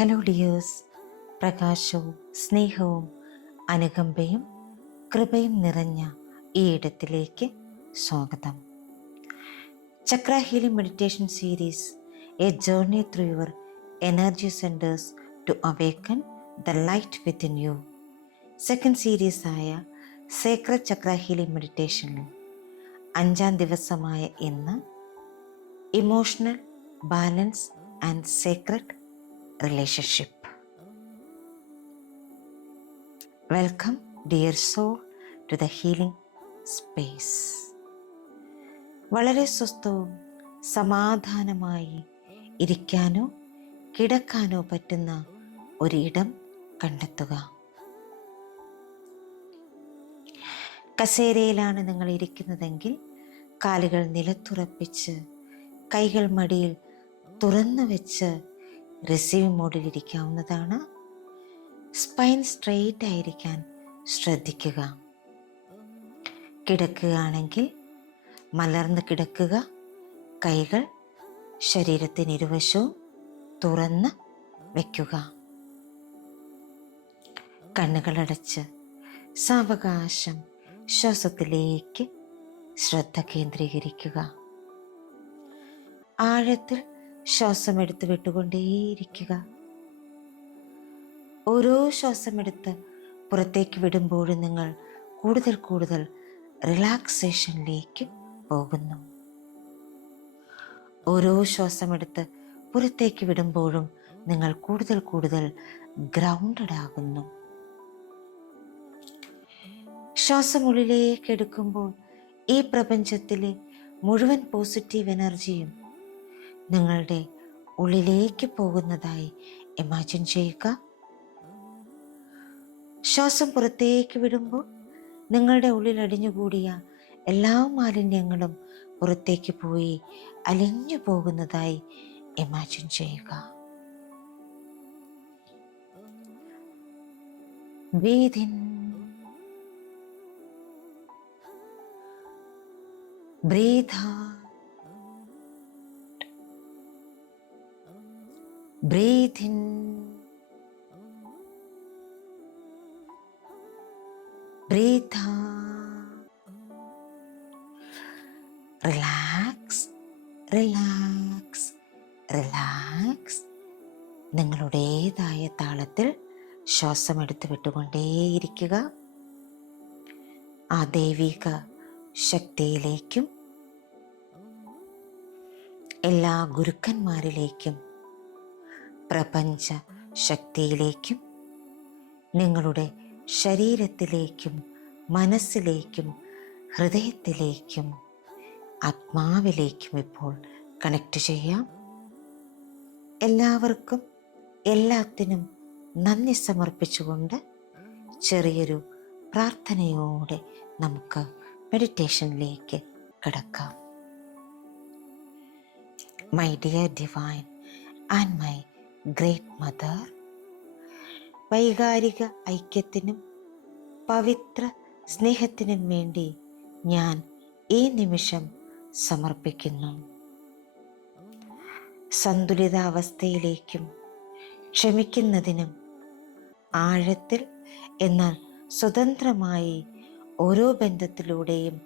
Hello dears, പ്രകാശവും സ്നേഹവും അനുകമ്പയും കൃപയും നിറഞ്ഞ ഈ ഇടത്തിലേക്ക് സ്വാഗതം. Chakra healing meditation series, a journey through your energy centres to awaken the light within you. Second സീരീസായ സേക്രഡ് ചക്ര ഹീലിംഗ് മെഡിറ്റേഷനിൽ 5-ാം ദിവസമായ ഇന്ന് emotional balance and sacred relationship. Welcome dear soul to the healing space. വളരെ സ്വസ്ഥവും സമാധാനമായി ഇരിക്കാനോ കിടക്കാനോ പറ്റുന്ന ഒരിടം കണ്ടെത്തുക. കസേരയിലാണ് നിങ്ങൾ ഇരിക്കുന്നതെങ്കിൽ കാലുകൾ നിലത്തുറപ്പിച്ച് കൈകൾ മടിയിൽ തുറന്നു വെച്ച് റിസീവ് മോഡിൽ ഇരിക്കാവുന്നതാണ്. സ്പൈൻ സ്ട്രെയിറ്റ് ആയിരിക്കാൻ ശ്രദ്ധിക്കുക. കിടക്കുകയാണെങ്കിൽ മലർന്ന് കിടക്കുക. കൈകൾ ശരീരത്തിന് ഇരുവശവും തുറന്ന് വയ്ക്കുക. കണ്ണുകളടച്ച് സാവകാശം ശ്വാസത്തിലേക്ക് ശ്രദ്ധ കേന്ദ്രീകരിക്കുക. ആഴത്തിൽ ശ്വാസമെടുത്ത് വിട്ടുകൊണ്ടേയിരിക്കുക. ഓരോ ശ്വാസമെടുത്ത് പുറത്തേക്ക് വിടുമ്പോഴും നിങ്ങൾ കൂടുതൽ കൂടുതൽ റിലാക്സേഷനിലേക്ക് പോകുന്നു. ഓരോ ശ്വാസമെടുത്ത് പുറത്തേക്ക് വിടുമ്പോഴും നിങ്ങൾ കൂടുതൽ കൂടുതൽ ഗ്രൗണ്ടഡ് ആകുന്നു. ശ്വാസം ഉള്ളിലേക്ക് എടുക്കുമ്പോൾ ഈ പ്രപഞ്ചത്തിലെ മുഴുവൻ പോസിറ്റീവ് എനർജിയും നിങ്ങളുടെ ഉള്ളിലേക്ക് പോകുന്നതായി ഇമാജിൻ ചെയ്യുക. ശ്വാസം പുറത്തേക്ക് വിടുമ്പോൾ നിങ്ങളുടെ ഉള്ളിൽ അടിഞ്ഞുകൂടിയ എല്ലാ മാലിന്യങ്ങളും പുറത്തേക്ക് പോയി അലിഞ്ഞു പോകുന്നതായി ഇമാജിൻ ചെയ്യുക. Breathe in, breathe out. Breathe in, breathe out. Relax, relax, relax. നിങ്ങളുടേതായ താളത്തിൽ ശ്വാസമെടുത്ത് വിട്ടുകൊണ്ടേയിരിക്കുക. ആ ദൈവിക ശക്തിയിലേക്കും എല്ലാ ഗുരുക്കന്മാരിലേക്കും പ്രപഞ്ച ശക്തിയിലേക്കും നിങ്ങളുടെ ശരീരത്തിലേക്കും മനസ്സിലേക്കും ഹൃദയത്തിലേക്കും ആത്മാവിലേക്കും ഇപ്പോൾ കണക്ട് ചെയ്യാം. എല്ലാവർക്കും എല്ലാത്തിനും നന്ദി സമർപ്പിച്ചുകൊണ്ട് ചെറിയൊരു പ്രാർത്ഥനയോടെ നമുക്ക് മെഡിറ്റേഷനിലേക്ക് കടക്കാം. My dear divine and my great mother, വൈകാരിക ഐക്യത്തിനും പവിത്ര സ്നേഹത്തിനും വേണ്ടി ഞാൻ ഈ നിമിഷം സമർപ്പിക്കുന്നു. സന്തുലിതാവസ്ഥയിലേക്കും ക്ഷമിക്കുന്നതിനും ആഴത്തിൽ എന്നാൽ സ്വതന്ത്രമായി ഓരോ ബന്ധത്തിലൂടെയും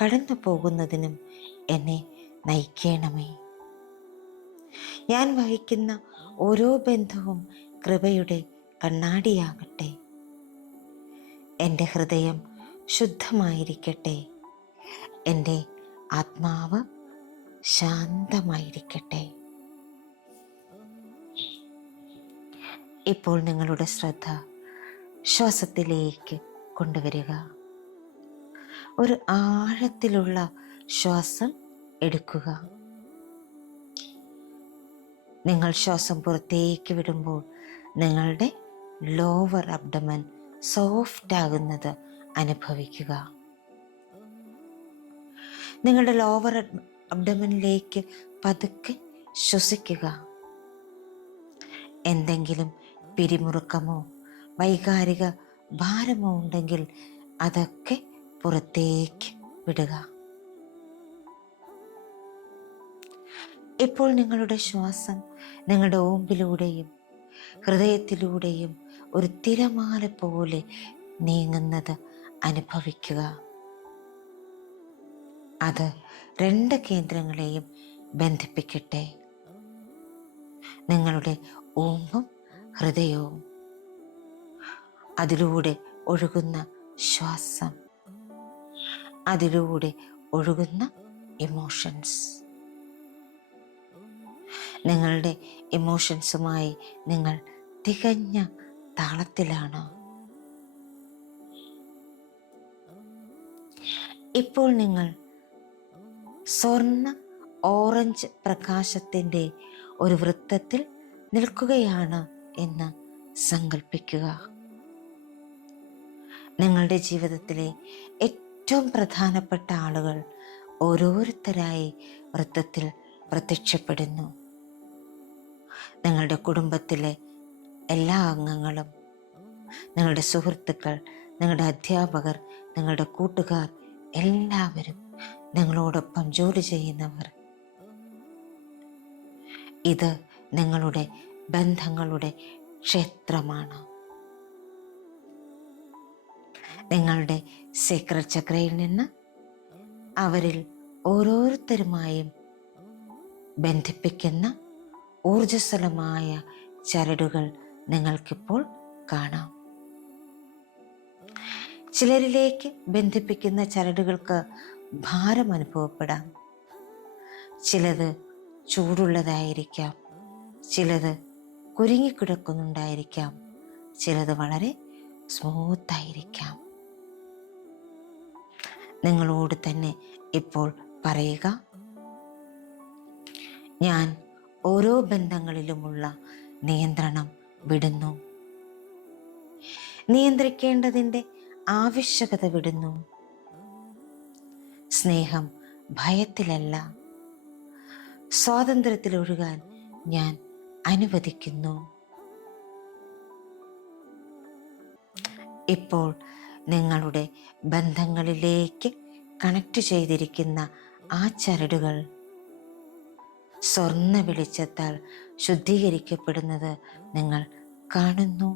കടന്നു പോകുന്നതിനും എന്നെ നയിക്കണമേ. ഞാൻ വഹിക്കുന്ന ഓരോ ബന്ധവും കൃപയുടെ കണ്ണാടിയാകട്ടെ. എൻ്റെ ഹൃദയം ശുദ്ധമായിരിക്കട്ടെ. എൻ്റെ ആത്മാവ് ശാന്തമായിരിക്കട്ടെ. ഇപ്പോൾ നിങ്ങളുടെ ശ്രദ്ധ ശ്വാസത്തിലേക്ക് കൊണ്ടുവരിക. ഒരു ആഴത്തിലുള്ള ശ്വാസം എടുക്കുക. നിങ്ങൾ ശ്വാസം പുറത്തേക്ക് വിടുമ്പോൾ നിങ്ങളുടെ ലോവർ അബ്ഡമൻ സോഫ്റ്റ് ആകുന്നത് അനുഭവിക്കുക. നിങ്ങളുടെ ലോവർ അബ്ഡമനിലേക്ക് പതുക്കെ ശ്വസിക്കുക. എന്തെങ്കിലും പിരിമുറുക്കമോ വൈകാരിക ഭാരമോ ഉണ്ടെങ്കിൽ അതൊക്കെ പുറത്തേക്ക് വിടുക. ഇപ്പോൾ നിങ്ങളുടെ ശ്വാസം നിങ്ങളുടെ ഓമ്പിലൂടെയും ഹൃദയത്തിലൂടെയും ഒരു തിരമാല പോലെ നീങ്ങുന്നത് അനുഭവിക്കുക. അത് രണ്ട് കേന്ദ്രങ്ങളെയും ബന്ധിപ്പിക്കട്ടെ, നിങ്ങളുടെ ഓമ്പും ഹൃദയവും. അതിലൂടെ ഒഴുകുന്ന ശ്വാസം, അതിലൂടെ ഒഴുകുന്ന ഇമോഷൻസ്. നിങ്ങളുടെ ഇമോഷൻസുമായി നിങ്ങൾ തികഞ്ഞ താളത്തിലാണ്. ഇപ്പോൾ നിങ്ങൾ സ്വർണ്ണ ഓറഞ്ച് പ്രകാശത്തിൻ്റെ ഒരു വൃത്തത്തിൽ നിൽക്കുകയാണ് എന്ന് സങ്കല്പിക്കുക. നിങ്ങളുടെ ജീവിതത്തിലെ ഏറ്റവും പ്രധാനപ്പെട്ട ആളുകൾ ഓരോരുത്തരായി വൃത്തത്തിൽ പ്രത്യക്ഷപ്പെടുന്നു. നിങ്ങളുടെ കുടുംബത്തിലെ എല്ലാ അംഗങ്ങളും, നിങ്ങളുടെ സുഹൃത്തുക്കൾ, നിങ്ങളുടെ അധ്യാപകർ, നിങ്ങളുടെ കൂട്ടുകാർ, എല്ലാവരും, നിങ്ങളോടൊപ്പം ജോലി ചെയ്യുന്നവർ. ഇത് നിങ്ങളുടെ ബന്ധങ്ങളുടെ ക്ഷേത്രമാണ്. നിങ്ങളുടെ സീക്രട്ട് ചക്രയിൽ നിന്ന് അവരിൽ ഓരോരുത്തരുമായും ബന്ധിപ്പിക്കുന്ന ഊർജ്ജസ്വലമായ ചരടുകൾ നിങ്ങൾക്കിപ്പോൾ കാണാം. ചിലരിലേക്ക് ബന്ധിപ്പിക്കുന്ന ചരടുകൾക്ക് ഭാരം അനുഭവപ്പെടാം. ചിലത് ചൂടുള്ളതായിരിക്കാം, ചിലത് കുരുങ്ങിക്കിടക്കുന്നുണ്ടായിരിക്കാം, ചിലത് വളരെ സ്മൂത്തായിരിക്കാം. നിങ്ങളോട് തന്നെ ഇപ്പോൾ പറയുക, ഞാൻ ഓരോ ബന്ധങ്ങളിലുമുള്ള നിയന്ത്രണം വിടുന്നു, നിയന്ത്രിക്കേണ്ടതിൻ്റെ ആവശ്യകത വിടുന്നു. സ്നേഹം ഭയത്തിലല്ല, സ്വാതന്ത്ര്യത്തിലൊഴുകാൻ ഞാൻ അനുവദിക്കുന്നു. ഇപ്പോൾ നിങ്ങളുടെ ബന്ധങ്ങളിലേക്ക് കണക്ട് ചെയ്തിരിക്കുന്ന ആ ചരടുകൾ സ്വർണ്ണ വെളിച്ചത്താൽ ശുദ്ധീകരിക്കപ്പെടുന്നത് നിങ്ങൾ കാണുന്നു,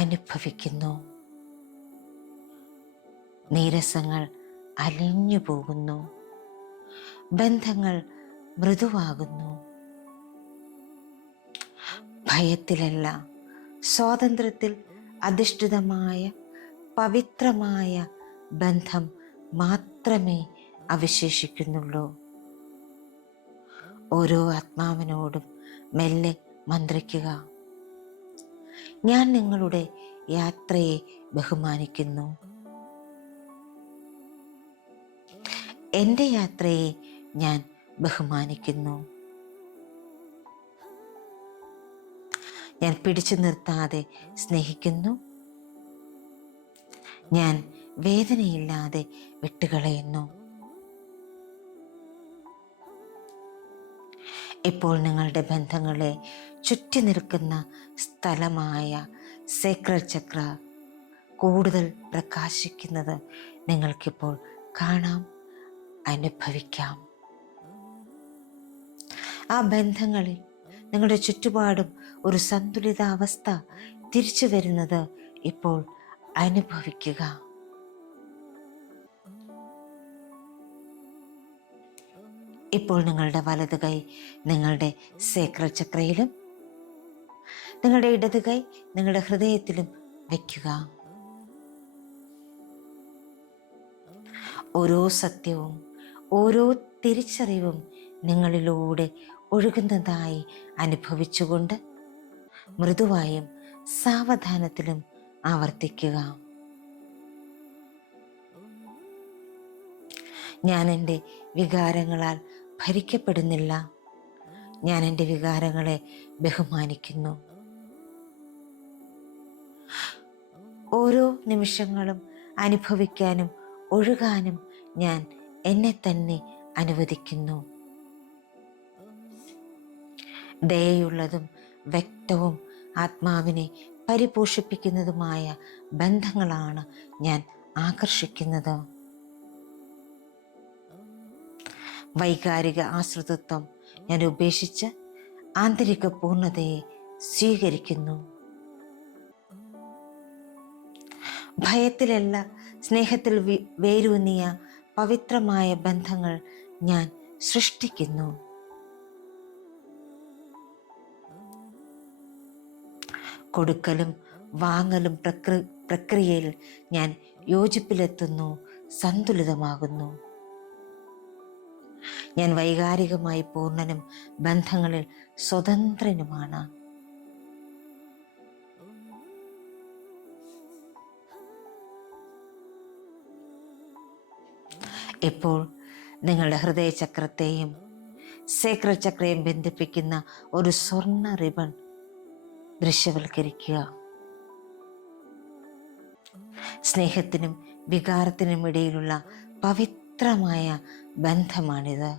അനുഭവിക്കുന്നു. നീരസങ്ങൾ അലിഞ്ഞു പോകുന്നു, ബന്ധങ്ങൾ മൃദുവാകുന്നു. ഭയത്തിലല്ല, സ്വാതന്ത്ര്യത്തിൽ അധിഷ്ഠിതമായ പവിത്രമായ ബന്ധം മാത്രമേ അവശേഷിക്കുന്നുള്ളൂ. ഓരോ ആത്മാവിനോടും മെല്ലെ മന്ത്രിക്കുക, ഞാൻ നിങ്ങളുടെ യാത്രയെ ബഹുമാനിക്കുന്നു. എൻ്റെ യാത്രയെ ഞാൻ ബഹുമാനിക്കുന്നു. ഞാൻ പിടിച്ചു നിർത്താതെ സ്നേഹിക്കുന്നു. ഞാൻ വേദനയില്ലാതെ വിട്ടുകളയുന്നു. ഇപ്പോൾ നിങ്ങളുടെ ബന്ധങ്ങളെ ചുറ്റി നിൽക്കുന്ന സ്ഥലമായ സീക്രട്ട് ചക്ര കൂടുതൽ പ്രകാശിക്കുന്നത് നിങ്ങൾക്കിപ്പോൾ കാണാം, അനുഭവിക്കാം. ആ ബന്ധങ്ങളിൽ നിങ്ങളുടെ ചുറ്റുപാടും ഒരു സന്തുലിതാവസ്ഥ തിരിച്ചു വരുന്നത് ഇപ്പോൾ അനുഭവിക്കുക. ഇപ്പോൾ നിങ്ങളുടെ വലത് കൈ നിങ്ങളുടെ സീക്രട്ട് ചക്രയിലും നിങ്ങളുടെ ഇടത് കൈ നിങ്ങളുടെ ഹൃദയത്തിലും വയ്ക്കുക. ഓരോ സത്യവും ഓരോ തിരിച്ചറിവും നിങ്ങളിലൂടെ ഒഴുകുന്നതായി അനുഭവിച്ചുകൊണ്ട് മൃദുവായും സാവധാനത്തിലും ആവർത്തിക്കുക. ഞാൻ എൻ്റെ വികാരങ്ങളാൽ ഭരിക്കപ്പെടുന്നില്ല. ഞാൻ എൻ്റെ വികാരങ്ങളെ ബഹുമാനിക്കുന്നു. ഓരോ നിമിഷങ്ങളും അനുഭവിക്കാനും ഒഴുകാനും ഞാൻ എന്നെ തന്നെ അനുവദിക്കുന്നു. ദയയുള്ളതും വ്യക്തവും ആത്മാവിനെ പരിപോഷിപ്പിക്കുന്നതുമായ ബന്ധങ്ങളാണ് ഞാൻ ആകർഷിക്കുന്നത്. വൈകാരിക ആശ്രിതത്വം ഞാൻ ഉപേക്ഷിച്ച് ആന്തരിക പൂർണ്ണതയെ സ്വീകരിക്കുന്നു. ഭയത്തിലല്ല, സ്നേഹത്തിൽ വേരൂന്നിയ പവിത്രമായ ബന്ധങ്ങൾ ഞാൻ സൃഷ്ടിക്കുന്നു. കൊടുക്കലും വാങ്ങലും പ്രക്രിയയിൽ ഞാൻ യോജിപ്പിലെത്തുന്നു, സന്തുലിതമാകുന്നു. ഞാൻ വൈകാരികമായി പൂർണ്ണനും ബന്ധങ്ങളിൽ സ്വതന്ത്രനുമാണ്. ഇപ്പോൾ നിങ്ങളുടെ ഹൃദയചക്രത്തെയും സേക്രഡ് ചക്രയും ബന്ധിപ്പിക്കുന്ന ഒരു സ്വർണ്ണ റിബൺ ദൃശ്യവൽക്കരിക്കുക. സ്നേഹത്തിനും വികാരത്തിനും ഇടയിലുള്ള പവിത്രമായ ബന്ധമാണിത്.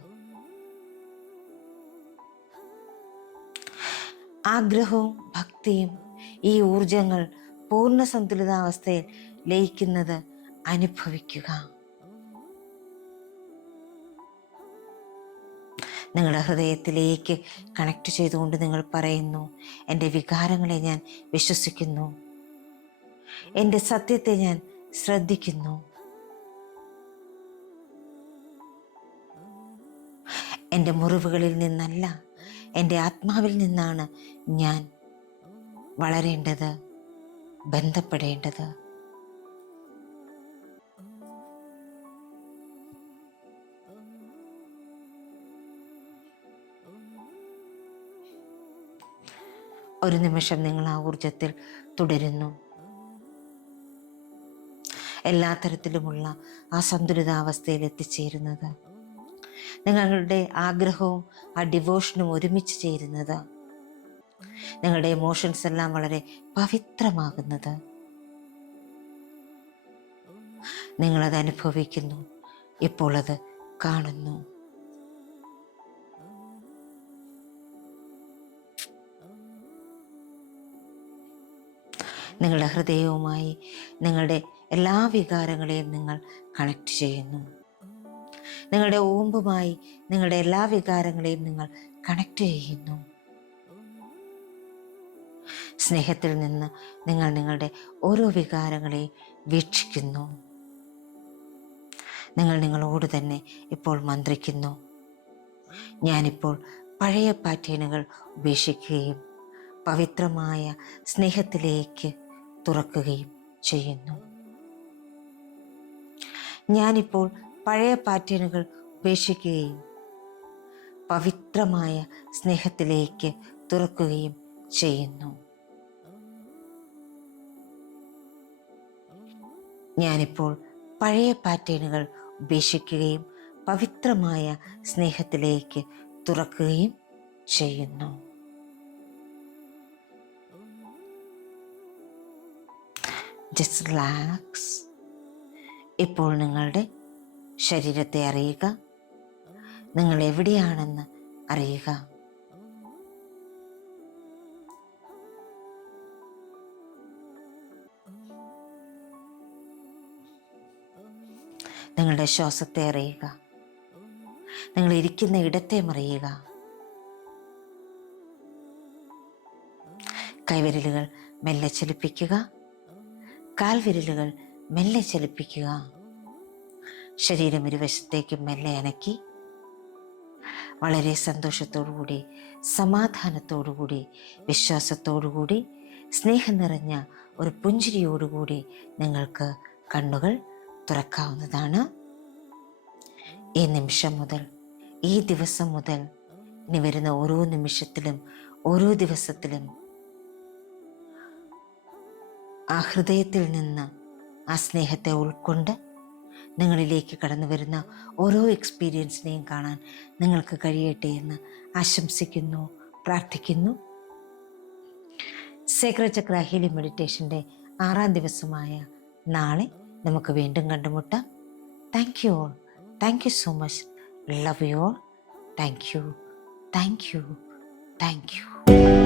ആഗ്രഹവും ഭക്തിയും ഈ ഊർജങ്ങൾ പൂർണ്ണ സന്തുലിതാവസ്ഥയിൽ ലയിക്കുന്നത് അനുഭവിക്കുക. നിങ്ങളുടെ ഹൃദയത്തിലേക്ക് കണക്ട് ചെയ്തുകൊണ്ട് നിങ്ങൾ പറയുന്നു, എൻ്റെ വികാരങ്ങളെ ഞാൻ വിശ്വസിക്കുന്നു, എൻ്റെ സത്യത്തെ ഞാൻ ശ്രദ്ധിക്കുന്നു, എൻ്റെ മുറിവുകളിൽ നിന്നല്ല, എൻ്റെ ആത്മാവിൽ നിന്നാണ് ഞാൻ വളരേണ്ടത്, ബന്ധപ്പെടേണ്ടത്. ഒരു നിമിഷം നിങ്ങൾ ആ ഊർജത്തിൽ തുടരുന്നു. എല്ലാ തരത്തിലുമുള്ള ആ സന്തുലിതാവസ്ഥയിൽ എത്തിച്ചേരുന്നത്, നിങ്ങളുടെ ആഗ്രഹവും ആ ഡിവോഷനും ഒരുമിച്ച് ചേരുന്നത്, നിങ്ങളുടെ ഇമോഷൻസ് എല്ലാം വളരെ പവിത്രമാകുന്നത്, നിങ്ങളത് അനുഭവിക്കുന്നു, ഇപ്പോൾ അത് കാണുന്നു. നിങ്ങളുടെ ഹൃദയവുമായി നിങ്ങളുടെ എല്ലാ വികാരങ്ങളെയും നിങ്ങൾ കണക്ട് ചെയ്യുന്നു. നിങ്ങളുടെ ഓമ്പുമായി നിങ്ങളുടെ എല്ലാ വികാരങ്ങളെയും നിങ്ങൾ കണക്ട് ചെയ്യുന്നു. സ്നേഹത്തിൽ നിന്ന് നിങ്ങൾ നിങ്ങളുടെ ഓരോ വികാരങ്ങളെയും വീക്ഷിക്കുന്നു. നിങ്ങൾ നിങ്ങളോട് തന്നെ ഇപ്പോൾ മന്ത്രിക്കുന്നു, ഞാനിപ്പോൾ പഴയ പാറ്റേണുകൾ ഉപേക്ഷിക്കുകയും പവിത്രമായ സ്നേഹത്തിലേക്ക് തുറക്കുകയും ചെയ്യുന്നു. ഞാനിപ്പോൾ പഴയ പാറ്റേണുകൾ ഉപേക്ഷിക്കുകയും പവിത്രമായ സ്നേഹത്തിലേക്ക് തുറക്കുകയും ചെയ്യുന്നു. ഞാനിപ്പോൾ പഴയ പാറ്റേണുകൾ ഉപേക്ഷിക്കുകയും പവിത്രമായ സ്നേഹത്തിലേക്ക് തുറക്കുകയും ചെയ്യുന്നു. Just relax. ഇപ്പോൾ നിങ്ങളുടെ ശരീരത്തെ അറിയുക, നിങ്ങൾ എവിടെയാണെന്ന് അറിയുക. നിങ്ങളുടെ ശ്വാസത്തെ അറിയുക, നിങ്ങൾ ഇരിക്കുന്ന ഇടത്തെ അറിയുക. കൈവിരലുകൾ മെല്ലെ ചലിപ്പിക്കുക, കാൽവിരലുകൾ മെല്ലെ ചലിപ്പിക്കുക. ശരീരം ഇരുവശത്തേക്കും മെല്ലെ അനക്കി വളരെ സന്തോഷത്തോടുകൂടി, സമാധാനത്തോടുകൂടി, വിശ്വാസത്തോടുകൂടി, സ്നേഹം നിറഞ്ഞ ഒരു പുഞ്ചിരിയോടുകൂടി നിങ്ങൾക്ക് കണ്ണുകൾ തുറക്കാവുന്നതാണ്. ഈ നിമിഷം മുതൽ, ഈ ദിവസം മുതൽ, ഇനി വരുന്ന ഓരോ നിമിഷത്തിലും ഓരോ ദിവസത്തിലും ആ ഹൃദയത്തിൽ നിന്ന് ആ സ്നേഹത്തെ ഉൾക്കൊണ്ട് നിങ്ങളിലേക്ക് കടന്നു വരുന്ന ഓരോ എക്സ്പീരിയൻസിനെയും കാണാൻ നിങ്ങൾക്ക് കഴിയട്ടെ എന്ന് ആശംസിക്കുന്നു, പ്രാർത്ഥിക്കുന്നു. സേക്രഡ് ചക്ര ഹീലിംഗ് മെഡിറ്റേഷൻ്റെ 6ാം ദിവസമായ നാളെ നമുക്ക് വീണ്ടും കണ്ടുമുട്ടാം. Thank you all. Thank you so much. Love you all. Thank you. Thank you. Thank you.